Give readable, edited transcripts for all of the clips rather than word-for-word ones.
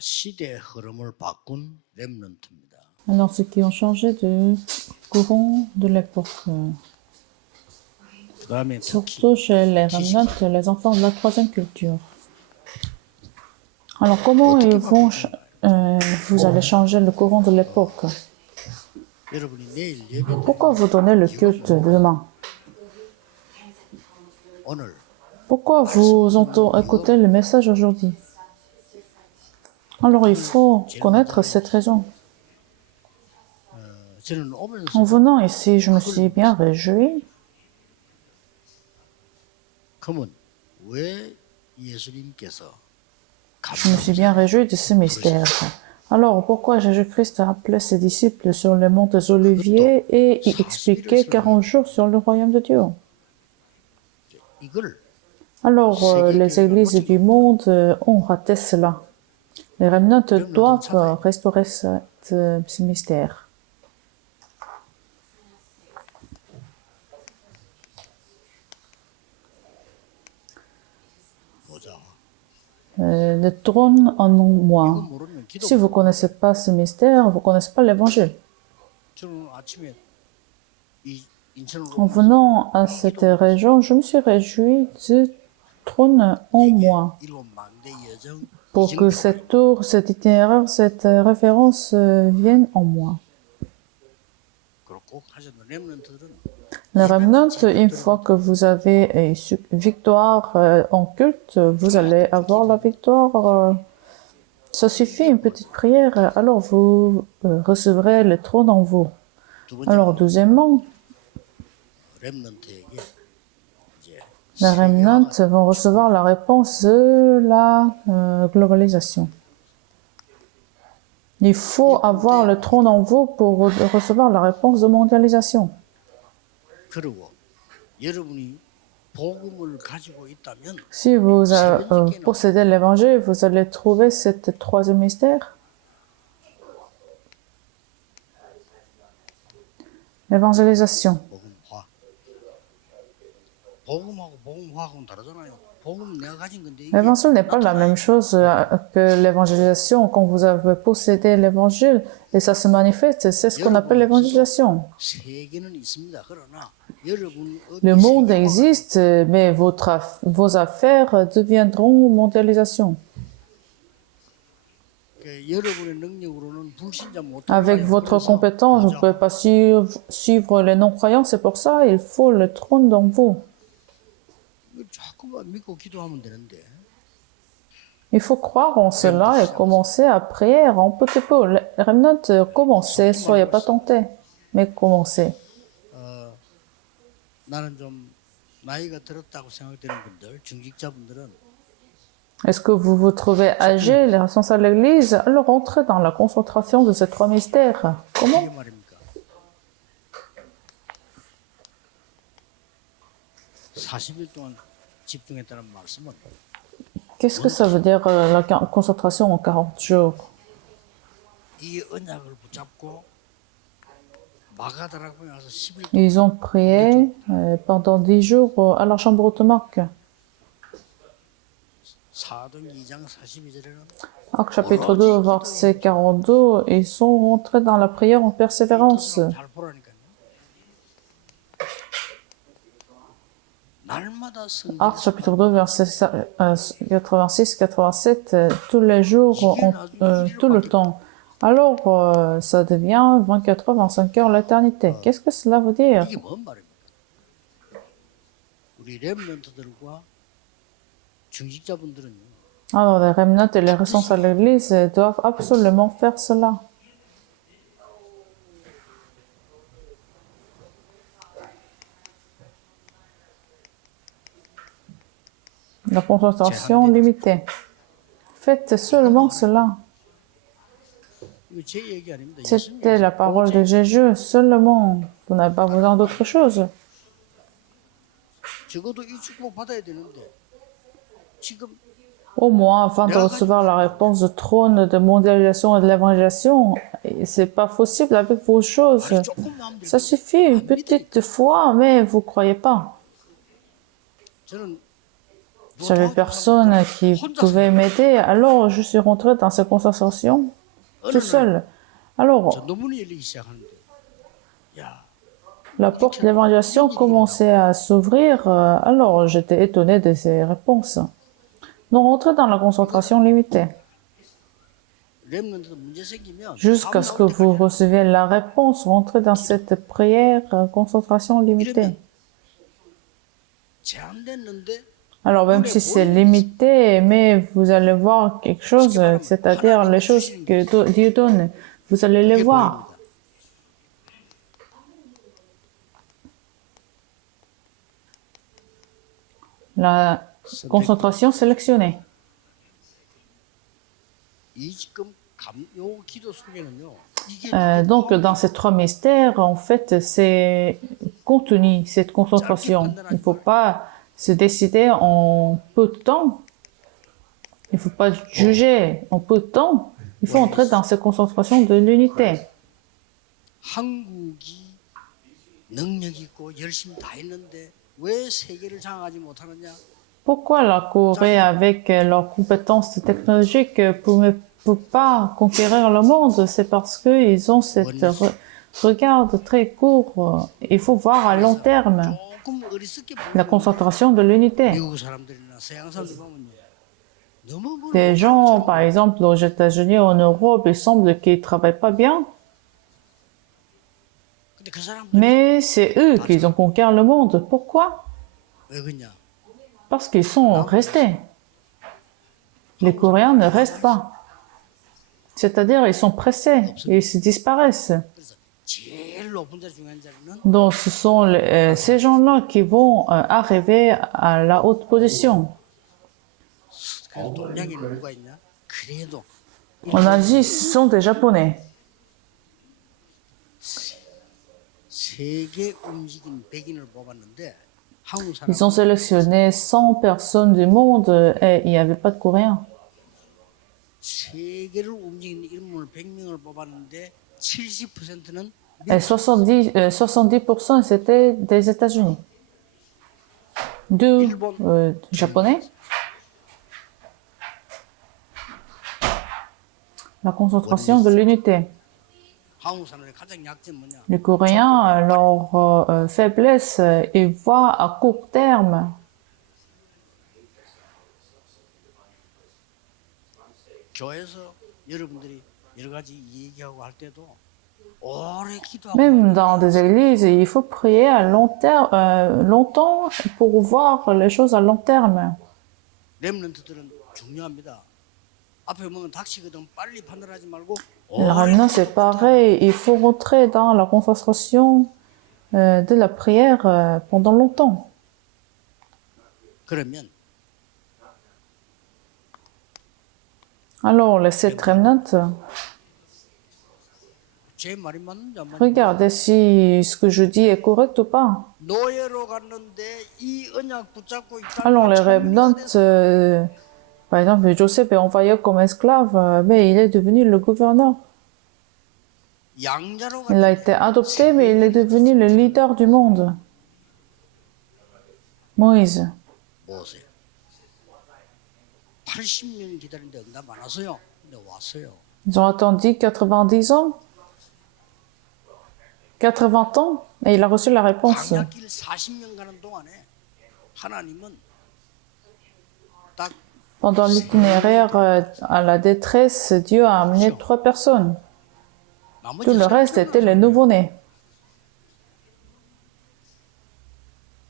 시대의 흐름을 바꾼 렘넌트입니다. Alors, ceux qui ont changé de courant de l'époque, 그다음에 특히 surtout chez les remnants, les enfants de la troisième culture. Alors, comment vous allez changer le courant de l'époque? 여러분이 내일 예배 Pourquoi vous donnez le culte demain? 오늘 Pourquoi vous écoutez le message aujourd'hui? Alors, il faut connaître cette raison. 저는 오면서 En venant ici, je me suis bien réjoui. 그러면 왜 예수님께서 Je me suis bien réjoui de ce mystère. Alors, pourquoi Jésus-Christ a appelé ses disciples sur le mont des Oliviers et y expliqué 40 jours sur le royaume de Dieu? 이걸 Alors, les églises du monde ont raté cela. Les remnants doivent restaurer ce mystère. 보자. Le trône en moi. 모르면 기도. Si vous ne connaissez pas ce mystère, vous ne connaissez pas l'évangile. 저는 아침에 이 인천으로 En venant à cette région, je me suis réjoui du trône en moi. 일곱 망대 여정 Pour que cette tour, cet itinéraire, cette référence vienne en moi. 그렇고 하셨는 렘넌트들은 Les remnants, une fois que vous avez victoire en culte, vous allez avoir la victoire. Ça suffit, une petite prière, alors vous recevrez le trône en vous. 두 번째 Alors, deuxièmement, 렘넌트에게 이제 les remnants vont recevoir la réponse de la globalisation. Il faut avoir le trône en vous pour recevoir la réponse de mondialisation. 그리고 여러분이 복음을 가지고 있다면 Si vous possédez l'évangile, vous allez trouver ce troisième mystère. L'évangélisation. 복음화. 복음하고 복음화하고는 다르잖아요. 복음 내가 가진 건데 이게 L'évangile n'est pas la même chose que l'évangélisation. Quand vous avez possédé l'évangile et ça se manifeste, c'est ce qu'on appelle l'évangélisation. 세계는 있습니다. 그러나 여러분 Le monde existe, mais vos affaires deviendront mondialisation. 여러분의 능력으로는 불신자 못 Avec votre compétence, vous ne pouvez pas suivre les non-croyants. C'est pour ça qu'il faut le trône dans vous. 자꾸만 믿고 기도하면 되는데 Il faut croire en cela et commencer à prier en petit peu. Les remnants, commencez, soyez pas tentés, mais commencez. 나는 좀 나이가 들었다고 생각되는 분들, 중직자분들은 Est-ce que vous vous trouvez âgé, les responsables de l'Église? Alors entrez dans la concentration de ces trois mystères. Comment? 이게 말입니까? 40일 동안 집중했다는 말씀은 Qu'est-ce que ça veut dire la concentration en 40 jours? 이 언약을 붙잡고 마가다락방에 가서 10일 Ils ont prié pendant 10 jours à la chambre haute Marc. 사도행 2장 42절에는 Acte chapitre 2, verset 42, ils sont rentrés dans la prière en persévérance. 잘 보라니까요. 날마다 성경 Acte chapitre 2, verset 86-87, tous les jours, tout le temps. Alors, ça devient 24 heures, 25 heures l'éternité. Qu'est-ce que cela veut dire? 이게 뭔 말입니까? 우리 렘넌트들과 중직자분들은요. Alors, les remnants et les responsables de l'Église doivent absolument faire cela. La concentration limitée. Faites seulement cela. 이거 제 얘기 아닙니다. C'était la parole de Jésus seulement. Vous n'avez pas besoin d'autre chose. 적어도 이 축복 받아야 되는데 지금 Au moins, afin de recevoir la réponse du trône de mondialisation et de l'évangélisation, c'est pas possible avec vos choses. 조금만 하면 Ça suffit, une petite foi, mais vous croyez pas. 저는 J'avais personne qui pouvait m'aider, alors je suis rentré dans cette concentration tout seul. Alors, 전도문이 열리기 시작하는데, 야, la porte de l'évangélisation commençait à s'ouvrir, alors j'étais étonné de ces réponses. Nous rentrons dans la concentration limitée, 렘넌트도 문제 생기면 jusqu'à ce que vous receviez la réponse, rentrez dans cette prière, concentration limitée. 제한됐는데 Alors même si c'est limité, mais vous allez voir quelque chose, c'est-à-dire les choses que Dieu donne, vous allez les 그게 voir. 보입니다. La concentration sélectionnée. 요 기도 속에는요. 이게 Donc dans ces trois mystères, en fait, c'est contenu, cette concentration. Il ne faut pas se décider en peu de temps. Il ne faut pas juger en peu de temps. Il faut entrer dans cette concentration de l'unité. 한국이 능력 있고 열심히 다 했는데 왜 세계를 장악하지 못하느냐? Pourquoi la Corée, avec leurs compétences technologiques, ne peut pas conquérir le monde? C'est parce qu'ils ont cette regard très court. Il faut voir à long terme 조금 어리석게 la concentration de l'unité. 미국 사람들이나 서양 사람들 보면요. 너무 뭘 Des gens, par exemple, aux États-Unis, en Europe, il semble qu'ils ne travaillent pas bien, 근데 그 사람들 mais c'est eux qui ont conquis le monde. Pourquoi? 왜 그러냐? Parce qu'ils sont restés. Les Coréens ne restent pas. C'est-à-dire, ils sont pressés, ils disparaissent. 그래서 제일 높은 자 중요한 자리는 Donc, ce sont ces gens-là qui vont arriver à la haute position. 그래서 동양에는 누가 있냐? 그래도 En Asie, ce sont des Japonais. 세계 움직인 백인을 뽑았는데 한국 사람 Ils ont sélectionné 100 personnes du monde et il n'y avait pas de Coréens. 세계를 움직이는 인물 100명을 뽑았는데 70%는 Et 70% c'était des États-Unis. Deux Japonais. La concentration de l'unité. 한국 사람의 가장 약점 뭐냐? Les Coréens, leur faiblesse, ils voient à court terme. 교회에서 여러분들이 여러 가지 얘기하고 할 때도 오래 기도하고 Même dans des églises, il faut prier à long terme, longtemps pour voir les choses à long terme. 렘넌트들은 중요합니다. 앞에 보면 닥치거든 빨리 판단하지 말고 Le ramenant, c'est pareil. Il faut rentrer dans la concentration de la prière pendant longtemps. 그러면 Alors, les 7 remnants, 제 말이 맞는지 안 맞는지 regardez si ce que je dis est correct ou pas. 노예로 갔는데 이 언약 붙잡고 있다가 Alors, les 천민이 remnants, 됐어. par exemple, Joseph est envoyé comme esclave, mais il est devenu le gouverneur. 양자로 Il a 갔는데 été adopté, mais il est devenu le leader du monde. Moïse. 모세 80년 기다리는데 응답 안 왔어요. 근데 왔어요. Ils ont attendu 90 ans, 80 ans, et il a reçu la réponse. 광야길 40년 가는 동안에 하나님은 딱 Pendant l'itinéraire à la détresse, Dieu a amené 3 personnes. 나머지 Tout le reste était les nouveau-nés.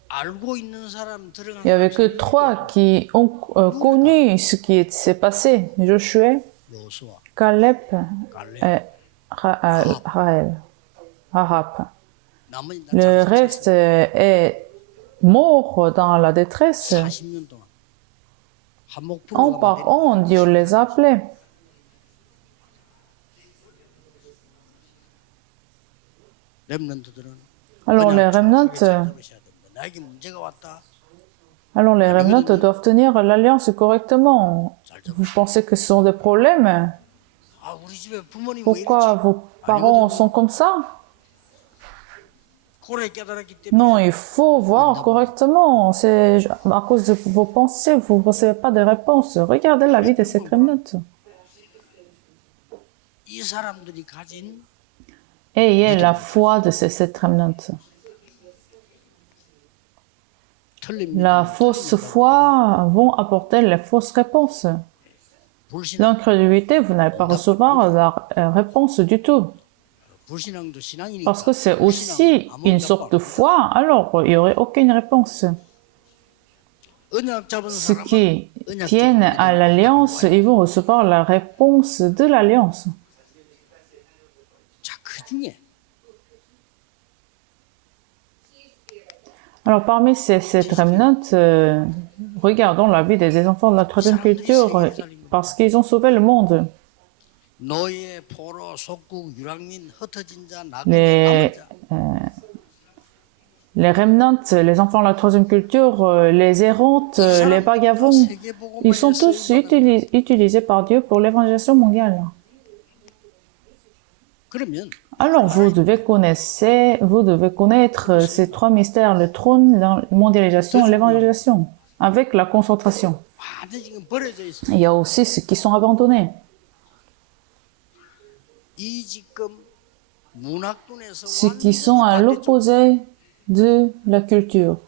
알고 있는 사람 들어가는 Il n'y avait que 3 qui ont connu ce qui s'est passé. Josué, 요수아, Caleb 갈렙, et Rahab. 나머지 Le reste est mort dans la détresse. 40년 동안 한목 Un par un, Dieu les a appelés. 렘넌트들은 Alors les remnants, 나에게 문제가 왔다. doivent tenir l'alliance correctement. Vous pensez que ce sont des problèmes? 아, 우리 집에 부모님 왜 Pourquoi 이러지? vos parents sont comme ça? 고래 깨달았기 때문에 Non, il faut voir correctement. C'est à cause de vos pensées, vous ne recevez pas de réponse. Regardez la vie de ces remnants. 이 사람들이 가진 Ayez la foi de ces sept remnants. 틀린 La fausse foi vont apporter les fausses réponses. 불신앙, L'incrédulité, vous n'allez pas recevoir la réponse du tout. 불신앙도 신앙이니까 Parce que c'est aussi une sorte de foi, alors il n'y aurait aucune réponse. 언약 잡은 Ceux 사람은 qui tiennent à l'alliance, ils vont recevoir la réponse de l'alliance. 자, 그 중에 Alors parmi ces sept remnants, regardons la vie des enfants de la troisième culture, parce qu'ils ont sauvé le monde. 노예, 포로, 속국, 유랑민, 흩어진 자, 나그네, Les, 남은 자. les remnants, les enfants de la troisième culture, les errantes, les vagabonds, ils sont tous utilisés par Dieu pour l'évangélisation mondiale. 그러면 Alors vous devez connaître ces trois mystères, le trône, la mondialisation et l'évangélisation, avec la concentration. 완전 지금 버려져 있어. Il y a aussi ceux qui sont abandonnés. 이 지금 문학군에서 Ceux qui sont à l'opposé de la culture.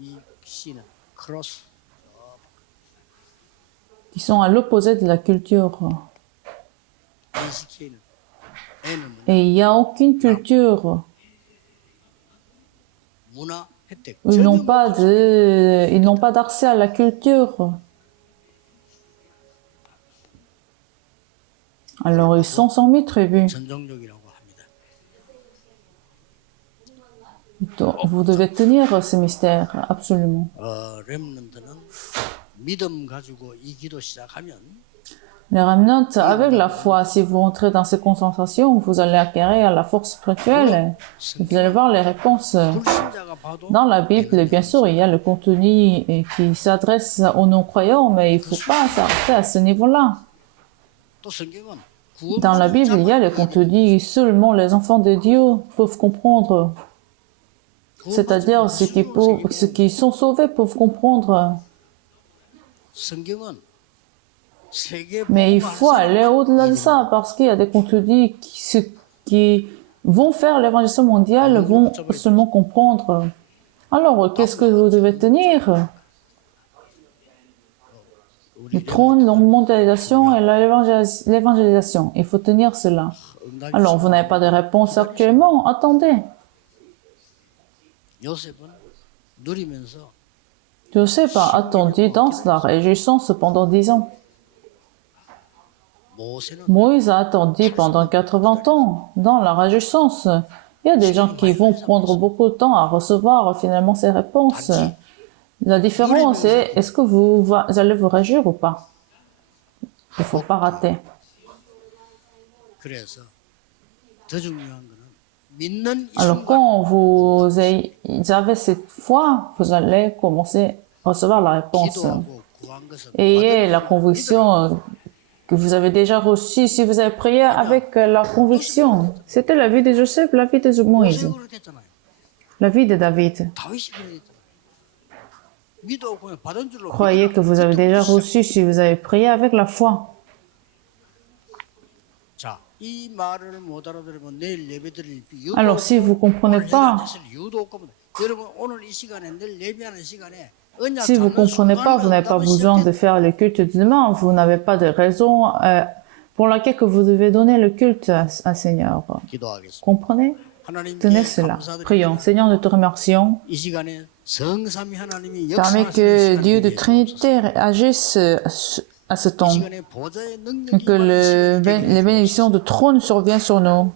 이 씨는 크로스 Qui sont à l'opposé de la culture. NCK는 N은 Et il n'y a aucune culture. 문화 혜택. Ils n'ont pas d'accès à la culture. Alors ils sont 100 000 tribus. 전종족이라고 합니다. Donc, vous devez tenir ce mystère, absolument. 렘넌트는 믿음 가지고 이 기도 시작하면 Les remnants, avec la foi, si vous entrez dans ces concentrations, vous allez acquérir la force spirituelle. Et vous allez voir les réponses. 불신자가 봐도 Dans la Bible, bien sûr, il y a le contenu qui s'adresse aux non-croyants, mais il ne faut pas s'arrêter à ce niveau-là. 또 성경은 Dans la Bible, il y a le contenu seulement les enfants de Dieu peuvent comprendre. C'est-à-dire ceux qui sont sauvés peuvent comprendre. 성경은 세계 Mais il faut aller au-delà de ça parce qu'il y a des contenus qui vont faire l'évangélisation mondiale, vont seulement comprendre. Alors, qu'est-ce que vous devez tenir? Le trône, la mondialisation et l'évangélisation. Il faut tenir cela. Alors, vous n'avez pas de réponse actuellement. Attendez. 요셉은 누리면서 Joseph a attendu dans la réjouissance pendant 10 ans. 모세는 Moïse a attendu pendant 80 ans dans la réjouissance. Il y a des gens qui vont prendre beaucoup de temps à recevoir finalement ces réponses. La différence c'est, est-ce que vous allez vous réjouir ou pas? Il ne faut pas rater. 그래서 더 중요한 거는 믿는 이 Alors 순간 quand vous avez cette foi, vous allez commencer à recevoir la réponse. 기도하고 구한 것은 Ayez la conviction que vous avez déjà reçue si vous avez prié avec la conviction. C'était la vie de Joseph, la vie de Moïse, 모세가 그랬잖아요. la vie de David. 다윗이 그랬잖아요. 믿어 그냥 받은 줄로 Croyez que vous avez déjà reçu si vous avez prié avec la foi. 자, 이 말을 못 알아들으면 내일 예배드릴 이유도 Alors si vous ne comprenez 오늘 pas, 예배드릴 이유도 없고 여러분 오늘 이 시간에 내일 예배하는 시간에 si vous ne comprenez pas, vous n'avez pas besoin de faire le culte de demain. Vous n'avez pas de raison pour laquelle que vous devez donner le culte à Seigneur. 기도하겠습니다. Comprenez? 하나님께 Tenez cela. Prions. Seigneur, nous te remercions. 이 시간에 성삼위 하나님이 Permets 역사하시는 que Dieu de 시간이 Trinité agisse à ce 이 temps. 시간에 보좌의 Et 능력이 que les bénédictions de trône surviennent sur nous.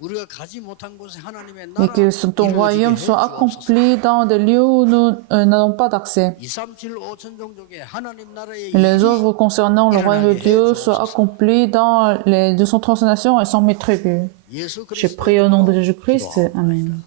우리가 가지 못한 곳에 하나님의 Et 나라 que ton royaume soit accompli dans des lieux où nous n'avons pas d'accès. 237 5천 종족의 하나님 나라의 Les œuvres concernant le royaume de Dieu soient accomplies dans les 230 nations et 100 000 tribus. 예수 Je 그리스도 prie au nom de Jésus-Christ. Amen.